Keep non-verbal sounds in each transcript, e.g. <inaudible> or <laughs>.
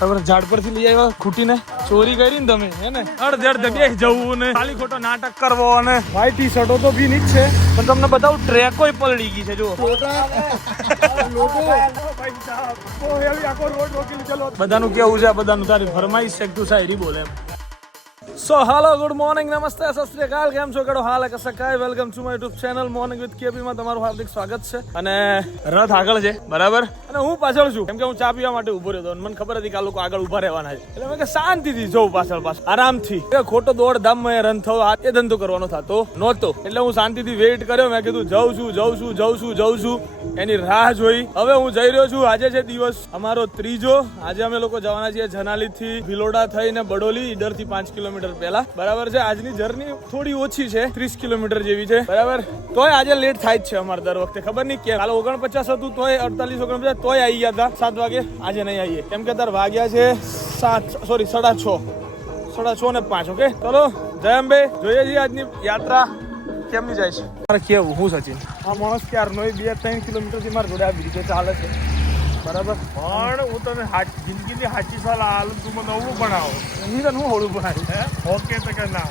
બરાબર ઝાડ પરથી લઈ આવ્યા ખૂટીને ચોરી કરી ને તમે હે ને? અડધે અડધે બે જવું ને. ખાલી ખોટો નાટક કરવો અને ભાઈ ટી શર્ટો તો ભી જ છે પણ તમને બતાવું ટ્રેકો પલળી ગઈ છે જો બધાનું કેવું છે બધાનું? તારી ફરમાઈશ છે તું શાયરી બોલે એમ? સો હાલો ગુડ મોર્નિંગ નમસ્તે સસ્ત્રીકાલ કેમ છો? કેડો હાલ સકાય કાય? Welcome to my YouTube channel morning with KP માં તમારું હાર્દિક સ્વાગત છે. અને રથ આગળ છે, બરાબર? અને હું પાછળ છું. કેમ કે હું ચા પીવા માટે ઊભો રહ્યો અને મને ખબર હતી કે આ લોકો આગળ ઊભા રહેવાના છે. એટલે મેં કે શાંતિથી જોઉં પાછળ પાછળ, આરામથી. ખોટો દોડ ધામમાં રન થયો આ એ ધંધો કરવાનો થતો નહોતો. એટલે હું શાંતિથી વેઇટ કર્યો. મેં કીધું, જઉં છું જઉં છું જઉં છું જઉં છું. એની રાહ જોઈ. હવે હું જઈ રહ્યો છું. આજે છે દિવસ અમારો ત્રીજો. આજે અમે લોકો જવાના છીએ જનાલી થી ભિલોડા થઈને બડોલી ઈડરથી પાંચ કિલોમીટર પહેલા. બરાબર છે આજની જર્ની થોડી ઓછી છે ત્રીસ કિલોમીટર જેવી છે. બરાબર? તોય આજે લેટ થાય જ છે અમારે દર વખતે ખબર નહીં કે કાલે ઓગણપચાસ હતું તોય અડતાલીસ ઓગણપચાસ તોય આવી ગયા હતા સાત વાગે આજે નહીં આવીએ કેમ કે તાર વાગ્યા છે સાત સોરી સાડા છ. સાડા છ ને પાંચ ઓકે ચલો જયંભાઈ જોઈએ છીએ આજની યાત્રા. કેમની જાય છે? મારે કેવું? હું સચિન? આ માણસ ક્યારનો બે ત્રણ કિલોમીટરથી મારા જોડે આવી રીતે ચાલે છે. બરાબર? પણ હું તને હાચ- જિંદગીની સાચી સાલ હાલ તું મને નવું ભણાવો નહીં તને હું હોળું ભણાવી ઓકે તો કે ના.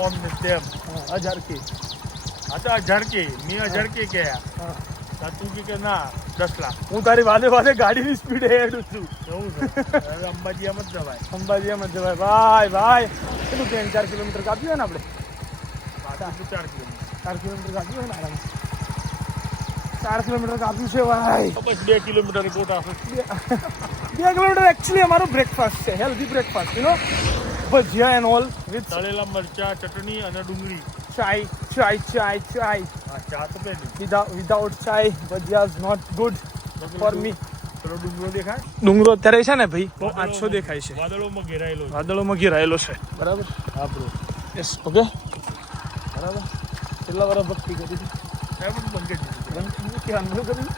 ઓમ ને તેમ. હજાર કે અચ્છા તો ઝડકી. મી ઝડકી કે. તા કે ના દસ લાખ. હું તારી વાદે વાદે ગાડીની સ્પીડ હેડું છું. એવું છે? અંબાજી એમ જ જવાય. અંબાજી એમ જ જવાય. ભાઈ ભાઈ. કેટલું ત્રણ ચાર કિલોમીટર કાપ્યું હોય ને આપણે? ચાર કિલોમીટર. ચાર કિલોમીટર કાપ્યું હોય ને આરામથી? ચાર કિલોમીટર કાપ્યું છે ભાઈ. બસ બે કિલોમીટર ગોટ આપે. બે કિલોમીટર એકચ્યુઅલી અમારું બ્રેકફાસ્ટ છે healthy breakfast you know bhajiya and all with તળેલા મરચા ચટણી અને ડુંગળી. ચાય ચાય ચાય ચાય. ચા તો without without chai bhajiya is not good for me ડુંગરો દેખાય? ડુંગરો અત્યારે છે ને ભાઈ? બહુ આછો દેખાય છે. વાદળોમાં ઘેરાયેલો છે. વાદળોમાં ઘેરાયેલો છે. બરાબર? હા બ્રો યસ ઓકે બરાબર? કેટલા વાર ભક્તિ કરી હતી કે અમને કર્યું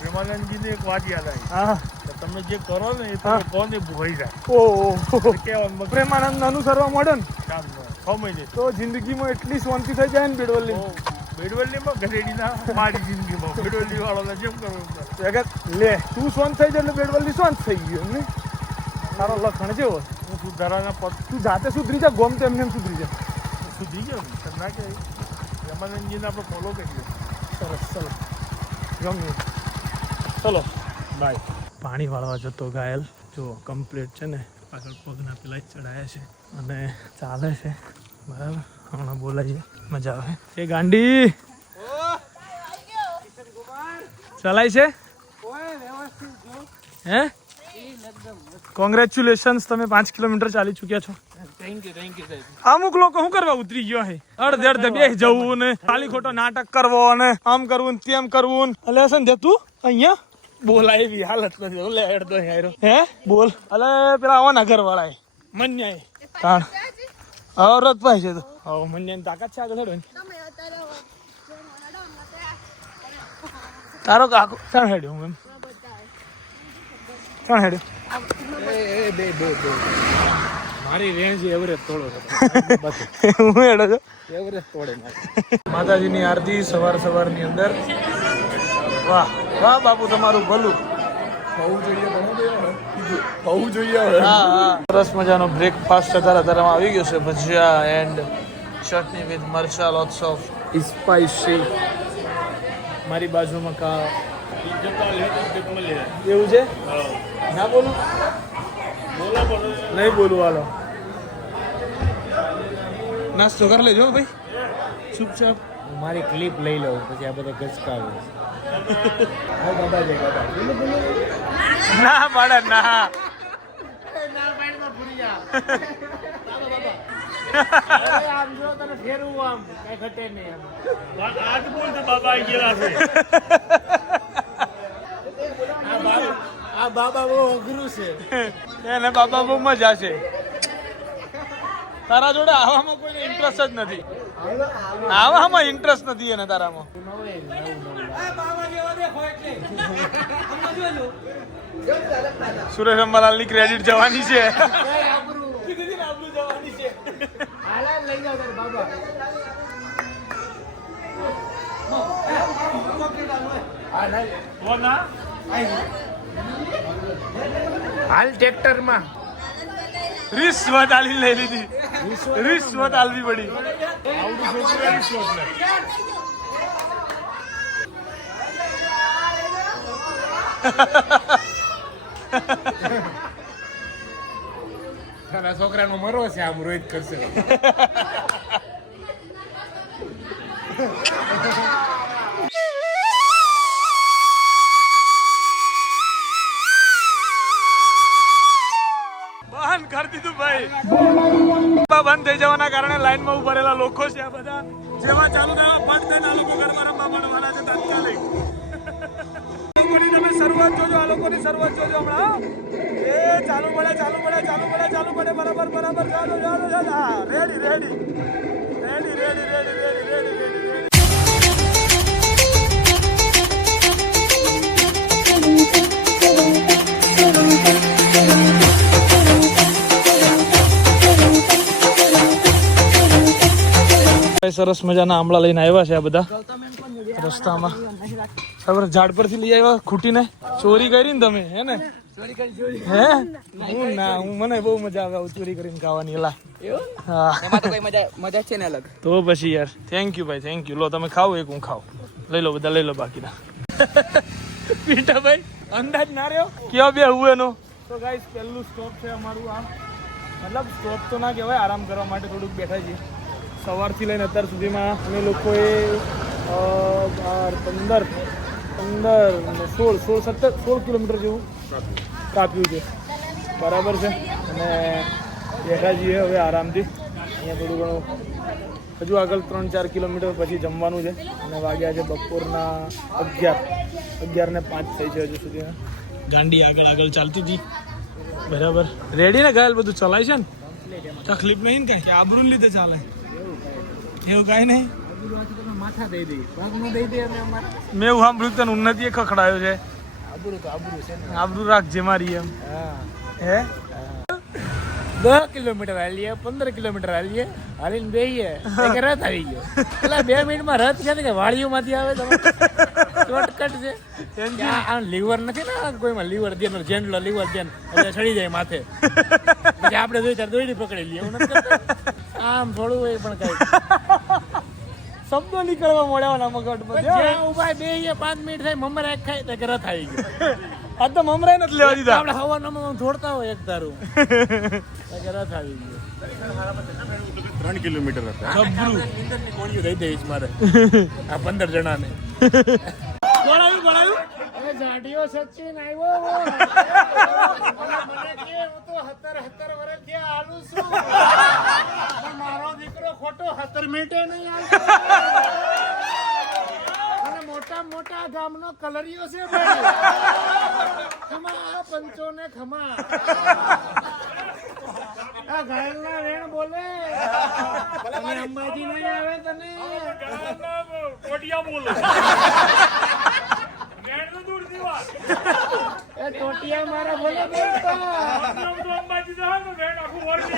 પ્રેમાનંદજીને એક વાત યાદ આવી. હા. તમે જે કરો ને એ. તમે કોને ભોઈ જાય. ઓહો. મગજ પ્રેમાનંદ અનુસરવા મળે ને ન છ મહિને. તો જિંદગીમાં એટલી શાંતિ થઈ જાય ને બેડવલની બેડવલીમાં ગધેડીના મારી જિંદગીમાં. બેડવલ્લી વાળો જેમ કરવું જગત લે તું શાંત થઈ જાય એટલે બેડવલની શાંત થઈ ગયું એમ નહીં તારો લખણ જેવો. હું સુધારાના પદ તું જાતે સુધરી જા ગોમ તેમને એમ સુધરી જા. સુધી ગયો ને? ના કે રમાનંદજીને આપણે ફોલો કરીએ. સરસ ચલો ગમ્યું ચલો બાય પાણી વાળવા જતો ઘાયલ. જો કમ્પ્લીટ છે ને. પાછળ પગના પેલા ચડાયા છે. અને ચાલે છે. બરાબર? હમણાં બોલાઈએ. મજા આવે. એ ગાંડી! ચલાય છે? હે? કોંગ્રેચ્યુલેશન્સ તમે પાંચ કિલોમીટર ચાલી ચૂક્યા છો. અમુક લોકો શું કરવા ઉતરી ગયો હે? અડધે અડધે બે જવું ને ખાલી ખોટો નાટક કરવો ને આમ કરવું ને તેમ કરવું ને. અલે સંધ્યા તું અહીંયા? બોલાય એવી હાલત નથી. લે અડધો અહીં હે? બોલ. અલે પેલા આવા નગર વાળા મન્યાય તાણ. અવરત ભાઈ છે તો. હવે મન્યાની તાકાત છે આગળ તારો કાકો. ચાણ હેડ્યો હું એમ. ચાણ હેડ્યો. મારી રેન્જ એવરેજ તોડો હું એડો છો? એવરેજ તોડે માતાજીની આરતી સવાર સવારની અંદર. વાહ વાહ બાપુ તમારું ભલું. હોવું જોઈએ હોવું જોઈએ હા હા. સરસ મજાનો બ્રેકફાસ્ટ અત્યારે અત્યારમાં આવી ગયો છે. Bhajiya and chutney with marcha lots of spicy મારી બાજુમાં કા એવું છે? ના બોલો? નહીં બોલું હાલો. નાસ્તો કરી લેજો ભાઈ. ચૂપચાપ મારી ક્લિપ લઈ લઉં પછી આ બધા ગચકાવે ના પાડે ના. <laughs> આમ જો તને ફેરવું આમ. કઈ ઘટે નહીં આમ આજ બોલ તો બાબા આવી ગયા છે. <laughs> આ બાબા બહુ અઘરું છે. <laughs> એને બાબા બહુ મજા છે. તારા જોડે આવામાં કોઈને ઇન્ટરેસ્ટ જ નથી. આવામાં ઇન્ટરેસ્ટ નથી એને તારામાં. સુરેશ અંબાલાલની ક્રેડિટ જવાની છે. <laughs> બાબા હાલ ટ્રેક્ટર માં રિશ્વત આલી લઈ લીધી રિશ્વત આલવી પડી છોકરા નો મરો છે આમ રોહિત કરશે Yeah. બંધ થઈ જવાના કારણે લાઈનમાં ઊભા રહેલા લોકો છે આ બધા. જેવા ચાલુ થયા, બંધ થઈને આ લોકો ગરબા રમવા મળવાના છે તાત્કાલિક. તમે શરૂઆત જોજો, આ શરૂઆત જોજો હમણાં એ ચાલુ પડે ચાલુ પડે ચાલુ પડે ચાલુ પડે, બરાબર બરાબર, ચાલો ચાલો ચાલો. હા ready ready ready ready ready ready ready સરસ મજાના આમળા લઈને આવ્યા છે આ બધા. રસ્તામાં. ખબર ઝાડ પરથી લઈ આવ્યા ખૂટીને? ચોરી કરી ને તમે હે ને? હે? હું ના હું મને બહુ મજા આવે આવું ચોરી કરીને ખાવાની એલા. હા. તો મજા મજા છે ને અલગ. તો પછી યાર થેન્ક યુ ભાઈ થેન્ક યુ લો તમે ખાઓ એક હું ખાઉં. લઈ લો બધા લઈ લો બાકીના. <laughs> પીટા ભાઈ અંદાજ ના રહ્યો? ક્યાં બે હું એનો? તો ગાઈસ પહેલું સ્ટોપ છે અમારું આમ મતલબ સ્ટોપ તો ના કહેવાય આરામ કરવા માટે થોડુંક બેઠા છીએ. સવારથી લઈને અત્યાર સુધીમાં અમે લોકોએ બાર પંદર પંદર સોળ સોળ, સત્તર, સોળ કિલોમીટર જેવું કાપ્યું છે. બરાબર છે. અને બેઠા છીએ હવે આરામથી અહીંયા થોડું ઘણું, હજુ આગળ ત્રણ, ચાર કિલોમીટર પછી જમવાનું છે. અને વાગ્યા છે બપોરના અગિયાર. અગિયાર ને પાંચ થઈ છે હજુ સુધી ગાંડી આગળ આગળ ચાલતી હતી. બરાબર. રેડી ને ઘાયલ બધું? ચલાય છે ને? તકલીફ નહીં ને કાંઈ? આબરૂ લીધે ચાલે. એવું કાંઈ નહીં? માથા મેં એવું સાંભળ્યું તને ઉન્નતિએ ખખડાયો છે. આબરું રાખજે મારી એમ. હે? દસ કિલોમીટર હાલીએ પંદર કિલોમીટર હાલીએ હાલીને બેહીએ કે રથ આવી ગયો. એટલે બે મિનિટમાં રથ છે ને કે વાળીઓમાંથી આવે તમે શોર્ટકટ છે. આ- લીવર નથી ને? કોઈમાં લીવર દે જેન્ડલો લીવર દે ચડી જાય માથે. પછી આપણે જોઈ ત્યારે દોડી પકડી લઈએ એવું નથી. આમ થોડું હોય પણ કઈ. <laughs> શબ્દો નીકળવા મળ્યા મગજમાં જ્યાં ઊભા બે પાંચ મિનિટ થાય મમરા એક ખાય ત્યાં કે રથ આવી ગયો. <laughs> આ તો મમરાય નથી લેવા દીધા. આપણે હવારમાં દોડતા હોય એક તારું કે રથ આવી ગયો. ત્રણ કિલોમીટર હતા. નીંદરની દઈ દઈશ મારે. <laughs> આ પંદર જણાને. જાડિયો સચિન આવ્યો મને કે હું તો હતર હતર વર્ષથી આલું છું. મારો દીકરો ખોટો હતર મિનિટે નહીં અને મોટા મોટા ગામનો કલરિયો છે ખમા પંચોને ખમા. આ ઘાયલના વેણ બોલે. અંબાજી નહીં આવે તને. કોટિયા બોલો. એ ટોટિયા મારા બોલે બોલતા તો અંબાજી જાય ને રેડ આખું વર્ષ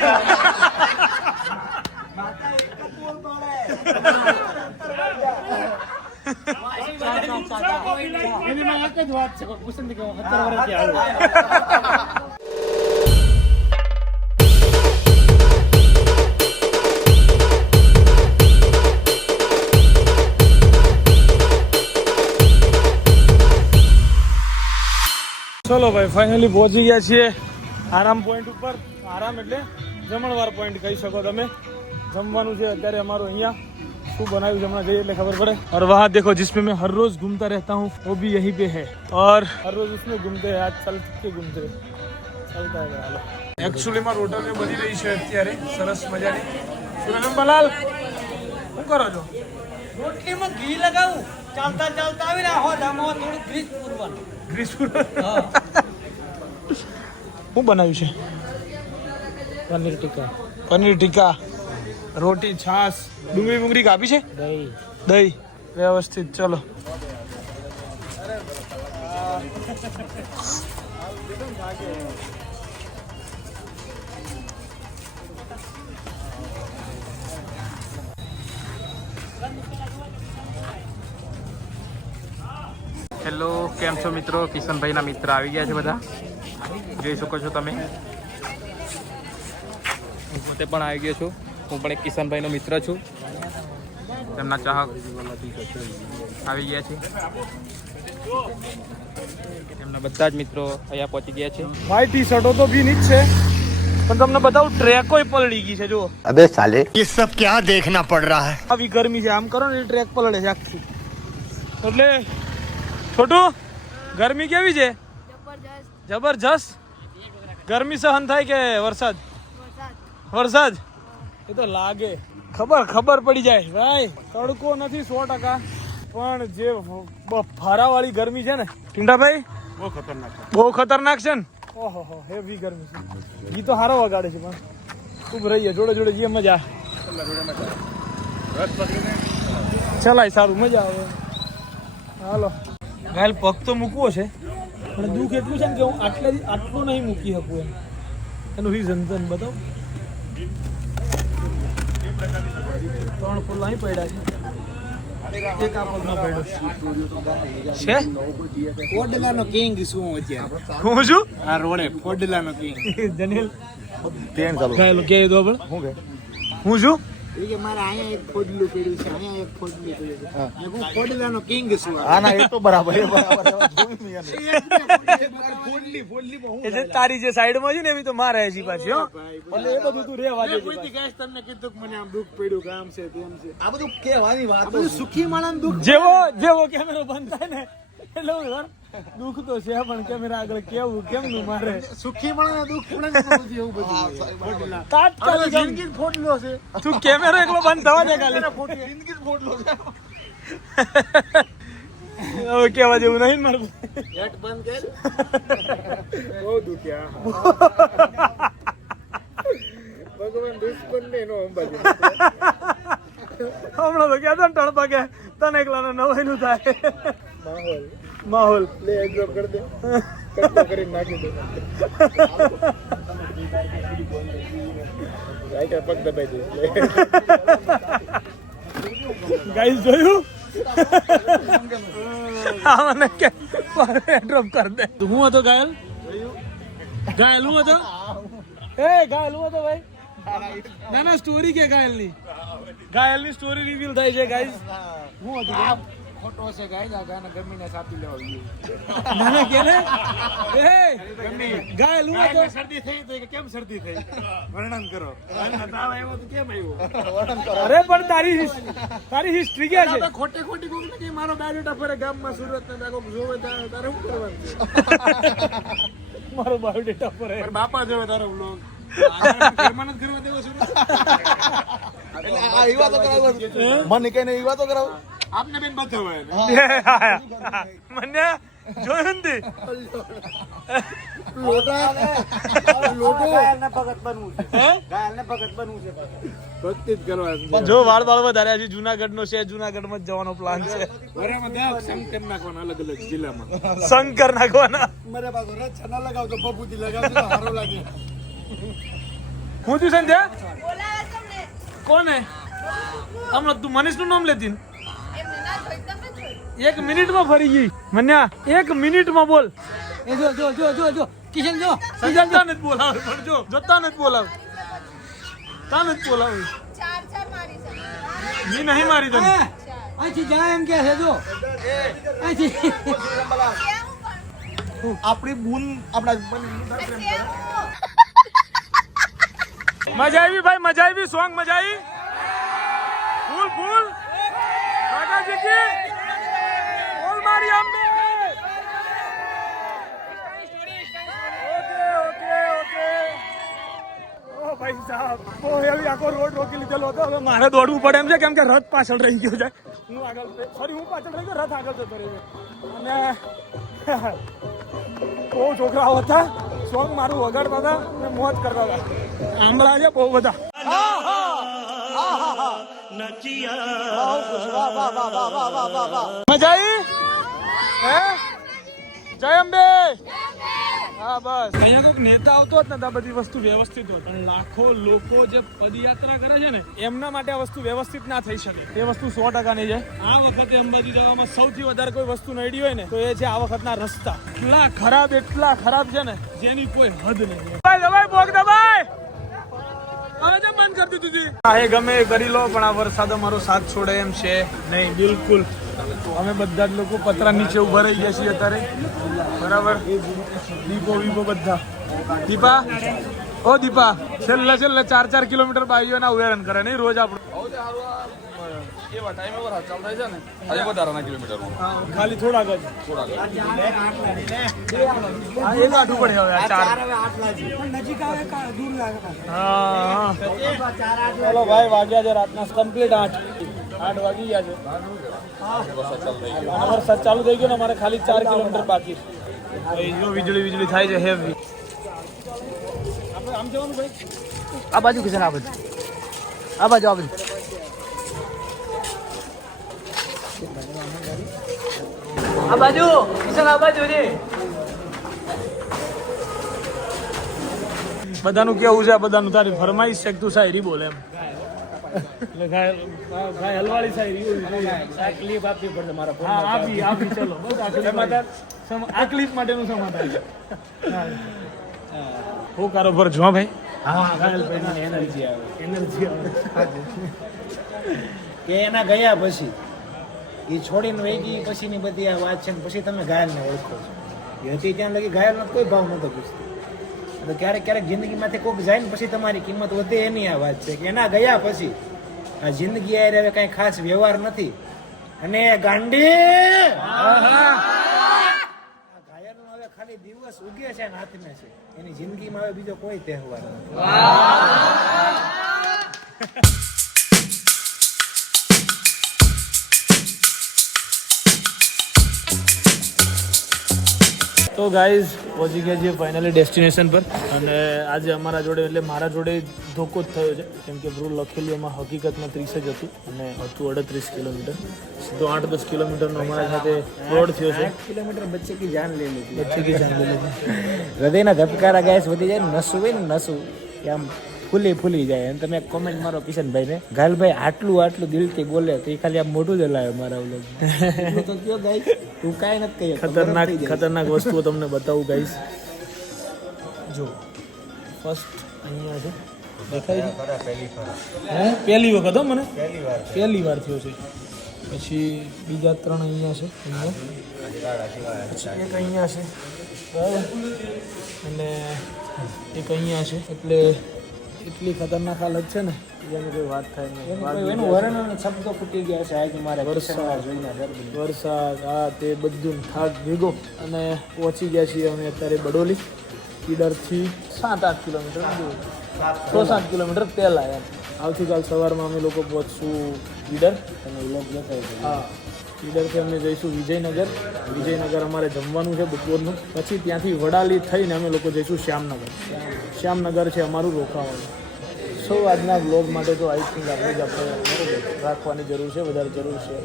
એની માં એક જ વાત છે કોઈ પૂછે ને કે હું સત્તર વર્ષથી આવું ચલો ભાઈ ફાઇનલી પહોંચી ગયા છીએ આરામ પોઈન્ટ ઉપર આરામ એટલે જમણવાર પોઈન્ટ કહી શકો તમે જમવાનું છે અત્યારે અમારું અહીંયા શું બનાવ્યું છે હમણાં જઈએ એટલે ખબર પડે और वहाँ देखो जिसमें मैं हर रोज घूमता रहता हूँ वो भी यहीं पे है और हर रोज उसमें घूमते हैं आज चल के घूमते हैं ચાલતા હોય હાલો એકચ્યુઅલીમાં રોટલ બની રહી છે અત્યારે સરસ મજાની સુરેન્દ્રલાલ શું કરો છો રોટલીમાં ઘી લગાવું ચાલતા ચાલતા આવી ને હોદામાં થોડું ગ્રીસ પૂરવાનું ગ્રીસપુર શું બનાવ્યું છે? પનીર ટીકા. પનીર ટીકા. રોટી છાસ ડુંગળી ડુંગળી કાપી છે? દહીં. દહીં. વ્યવસ્થિત ચલો. હેલો કેમ છો મિત્રો? કિશનભાઈના મિત્ર આવી ગયા છે બધા. જોઈ શકો છો તમે હું પોતે પણ આવી ગયો છું હું પણ એક કિશનભાઈનો મિત્ર છું તેમના ચાહક આવી ગયા છે તેમના બધા જ મિત્રો અહીંયા પહોંચી ગયા છે ભાઈ ટી શર્ટો તો ભીની જ છે પણ તમને બતાવું ટ્રેકોય પલળી ગઈ છે જો अबे साले ये सब क्या देखना पड़ रहा है આવી ગરમી છે આમ કરો ને ટ્રેક પલળે છે આખી એટલે છોટું ગરમી કેવી છે જબરજસ્ત ગરમી સહન થાય કે વરસાદ? વરસાદ. એ તો લાગે. ખબર ખબર પડી જાય. ભાઈ તડકો નથી સો ટકા. પણ જે ફારાવાળી ગરમી છે ને ટીંડાભાઈ બહુ ખતરનાક છે. બહુ ખતરનાક છે ને? ઓહો હો હેવી ગરમી છે. તો હારો વગાડે છે પણ. ખૂબ રહીએ જોડે જોડે જે મજા ચલાય સારું મજા આવે. હાલો. ગાયલ પગ તો મૂકવો છે. પણ દુઃખ એટલું છે ને કે હું આટલે આટલું નહીં મૂકી શકું એમ. એનું રીઝન તને બતાવ. ત્રણ ફૂલ અહીં પડ્યા છે. એક આ પગમાં પડ્યો છે. ફોડલાનો કિંગ શું અત્યારે હું છું? આ રોડે ફોડલાનો કિંગ. <laughs> જનેલ ગાયલો કે દો પણ હું કે? હું છું? તારી જે તારી માં સાઈડમાં છે ને એવી તો મારે હજી પાછી હો. એટલે એ બધું તું રહેવા દે કોઈ ગાઈસ તમને કીધું મને આમ દુઃખ પડ્યું કામ છે તેમ છે. આ બધું કેવાની વાત સુખી માણસ દુખ જેવો જેવો કેમેરો બંધ થાય ને એટલે યાર દુઃખ તો છે પણ કેમેરા આગળ કેવું કેમનું મારે? સુખી મળે દુઃખ ને બધું એવું બધું તાત્કાલિક જિંદગી જ ફોડલો છે. તું કેમેરો એકલો બંધ થવા દે ખાલી. જિંદગી જ ફોડલો છે. હવે કેવા જેવું નહીં ને મારું. હેટ બંધ કર. બહુ દુખ્યા. ભગવાન દુશ્મન ને નો અંબાજી. હમણાં તો ક્યાં તને તળપા કે તને એકલાને નવાઈનું થાય. માહોલ. માહોલ. લે એક્ઝામ કરી દે. કટકો કરીને નાખી દે. રાઈટર પગ દબાઈ લે. ગાઈસ જોયું? આ મને કે ડ્રોપ કર દે. હું હતો ગાયલ? ગાયલ હું હતો? એ ગાયલ હું હતો ભાઈ? ના ના સ્ટોરી કે ગાયલની ગાયલની સ્ટોરી રિવીલ થાય છે ગાઈઝ હું. હતું ખોટો છે ગાય આ ગાને ગમીને સાપી લેવા ગયું. ના ના કે ને? <laughs> એ ગાય લુવા તો શરદી થઈ તો કેમ શરદી થઈ? વર્ણન કરો. તાવ આવ્યો તો કેમ આવ્યો? અરે પણ તારી તારી હિસ્ટ્રી કે છે? ખોટે ખોટી કોક ને કે મારો બાયોડેટા ફરે ગામમાં સુરત ને તાકો જોવે તારે શું કરવાનું છે? <laughs> મારો બાયોડેટા ફરે. બાપા જોવે તારો બ્લોગ મને કઈ ને વાતો કરાવો. આપને બેન બતાવે <laughs> મને? જોયું ને જ કરવા જો વાળ વાળ વધારે હજી જુનાગઢ નો છે જુનાગઢમાં જ જવાનો પ્લાન છે. વરામાં નાખવાના અલગ અલગ જિલ્લામાં. શંકર નાખવાના? મારે પાછો રથ છના લગાવતો બબૂતી લગાવતો તો સારું લાગે. હું તું સંધ્યા? કોને? હમણાં તું મનીષનું નામ લેતી ને? એક મિનિટમાં ફરી ગઈ મન્યા એક મિનિટમાં બોલ એ જો જો જો જો જો કિશન જો જતા નથી બોલાવે પણ જો જતા નથી બોલાવે તા નથી બોલાવે ચાર ચાર મારી શકે મી નહીં મારી તને એ, અહીંથી જાય એમ કે છે જો અહીંથી આપણી બૂન આપણા મજા આવી ભાઈ મજા આવી સોંગ મજા આવી ફૂલ ફૂલ કાકાજી કી બોલ મારી અંબે ઓકે ઓકે ઓકે. ઓ ભાઈ સાહેબ બહુ હેવી આખો રોડ રોકી લીધેલો હતો. હવે મારે દોડવું પડે એમ છે કેમ કે રથ પાછળ રહી ગયો છે. હું આગળ સોરી હું પાછળ રહી ગયો રથ આગળ જતો રહ્યો. અને બહુ છોકરાઓ હતા. સોંગ મારું વગાડતા હતા અને મોજ કરતા હતા. આંબળા છે બહુ બધા. મજા આવી હે? જય અંબે! હા બસ. અહીંયા કોઈક નેતા આવતો જ ને આ બધી વસ્તુ વ્યવસ્થિત હોત. અને લાખો લોકો જે પદયાત્રા કરે છે ને એમના માટે આ વસ્તુ વ્યવસ્થિત ના થઈ શકે. એ વસ્તુ સો ટકાની છે આ વખતે અંબાજી જવામાં સૌથી વધારે કોઈ વસ્તુ નડી હોય ને તો એ છે આ વખતના રસ્તા. એટલા ખરાબ એટલા ખરાબ છે ને. જેની કોઈ હદ નહીં. દબાઈ દબાઈ ભોગ દબાઈ હવે જે મન કરતી હતી હા એ ગમે એ કરી લો પણ આ વરસાદ અમારો સાથ છોડે એમ છે. નહીં બિલકુલ. અમે બધા જ લોકો પતરા નીચે ઊભા રહી ગયા છીએ અત્યારે. બરાબર? દીપો વીપો બધા. દીપા? ઓ દીપા, છેલ્લે છેલ્લે ચાર ચાર કિલોમીટર બાઈઓ એના ઉહેરણ કરે નહીં, રોજ આપણું. ખાલી થોડાક જ. ભાઈ વાગ્યા છે, રાતના કમ્પ્લીટ આઠ. આઠ વાગી ગયા છે. વરસાદ ચાલુ થઈ ગયો ને, અમારે ખાલી ચાર કિલોમીટર બાકી છે. વીજળી વીજળી થાય છે હેવી આ બાજુ કિશન આ બાજુ? આ બાજુ આ બાજુ. આ બાજુ, કિશન, આ બાજુ રે. બધાનું કેવું છે? બધાનું તારી ફરમાઈશ છે તું શાયરી બોલે એમ? હલવાળી શાયરી હોય, હોય. ક્લિપ આપવી પડશે મારા ફોન આપી આપી ચલો. બસ આ clip આ ક્લિપ માટેનું સમાધાન હું. કારોબાર જો ભાઈ? હા એનર્જી આવે. એનર્જી આવે. કે એના ગયા પછી એ છોડીને વહી ગઈ પછીની બધી આ વાત છે ને પછી તમે ઘાયલને ઓળખો છો. એ હતી ત્યાં લગી ઘાયલનો કોઈ ભાવ નહોતો પૂછતો. તો ક્યારેક ક્યારેક જિંદગીમાંથી કોઈક જાય ને પછી તમારી કિંમત વધે એની આ વાત છે કે એના ગયા પછી આ જિંદગી આ હવે કાંઈ ખાસ વ્યવહાર નથી. અને ગાંડી! આ હવે ખાલી દિવસ ઉગે છે ને હાથમે છે. એની જિંદગીમાં હવે બીજો કોઈ તહેવાર નથી. તો ગાઈઝ પહોંચી ગયા છીએ ફાઇનલી ડેસ્ટિનેશન પર. અને આજે અમારા જોડે એટલે મારા જોડે ધોકો જ થયો છે. કેમ કે બ્રુ લખેલું એમાં હકીકતમાં ત્રીસ જ હતું અને હતું અડત્રીસ કિલોમીટર. સીધો આઠ દસ કિલોમીટરનો અમારા સાથે રોડ થયો છે. કિલોમીટર બચ્ચે કી જાન લે લીધી. બચ્ચે કી જાન લે લીધી. હૃદયના ધબકારા ગેસ વધી જાય નસું હોય ને નસું. કે આમ ફૂલી ફૂલી જાય. અને તમે કોમેન્ટ મારો કિશનભાઈને ગાલભાઈ આટલું આટલું દિલથી બોલે તો એ ખાલી આમ મોઢું જ હલાવે મારા વ્લોગમાં તો કયો ગાઈ તું કાંઈ નથી કહી ખતરનાક ખતરનાક વસ્તુઓ તમને બતાવું ગાઈસ જો ફર્સ્ટ અહીંયા છે. દેખાય છે? હે? પહેલી વખત હો મને? પહેલી વાર થયો છે. પછી બીજા ત્રણ અહીંયા છે અહીંયા. પછી એક અહીંયા છે. બરાબર? અને એક અહીંયા છે એટલે એટલી ખતરનાક હાલત છે ને. એની કોઈ વાત થાય નહીં. એનું વર્ણન શબ્દો ફૂટી ગયા છે આજે મારે વરસાદ વરસાદ આ તે બધું થાક ભેગો. અને પહોંચી ગયા છીએ અમે અત્યારે બડોલી. ઈડરથી સાત આઠ કિલોમીટર છ સાત કિલોમીટર પહેલાં એમ. આવતીકાલ સવારમાં અમે લોકો પહોંચશું ઈડર. અને વ્લોગ છે હા. ઈડરથી અમે જઈશું વિજયનગર. વિજયનગર અમારે જમવાનું છે બપોરનું. પછી ત્યાંથી વડાલી થઈને અમે લોકો જઈશું શ્યામનગર. શ્યામનગર છે અમારું રોકાવાનું. સો આજના બ્લોગ માટે તો આઈ થિંક આપણે જ આપણે રાખવાની જરૂર છે, વધારે જરૂર છે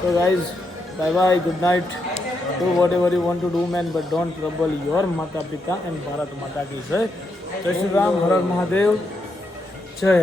તો guys bye bye good night do whatever you want to do man but don't trouble your માતા પિતા એન્ડ ભારત માતા કી જય જય શ્રી રામ હર મહાદેવ જય.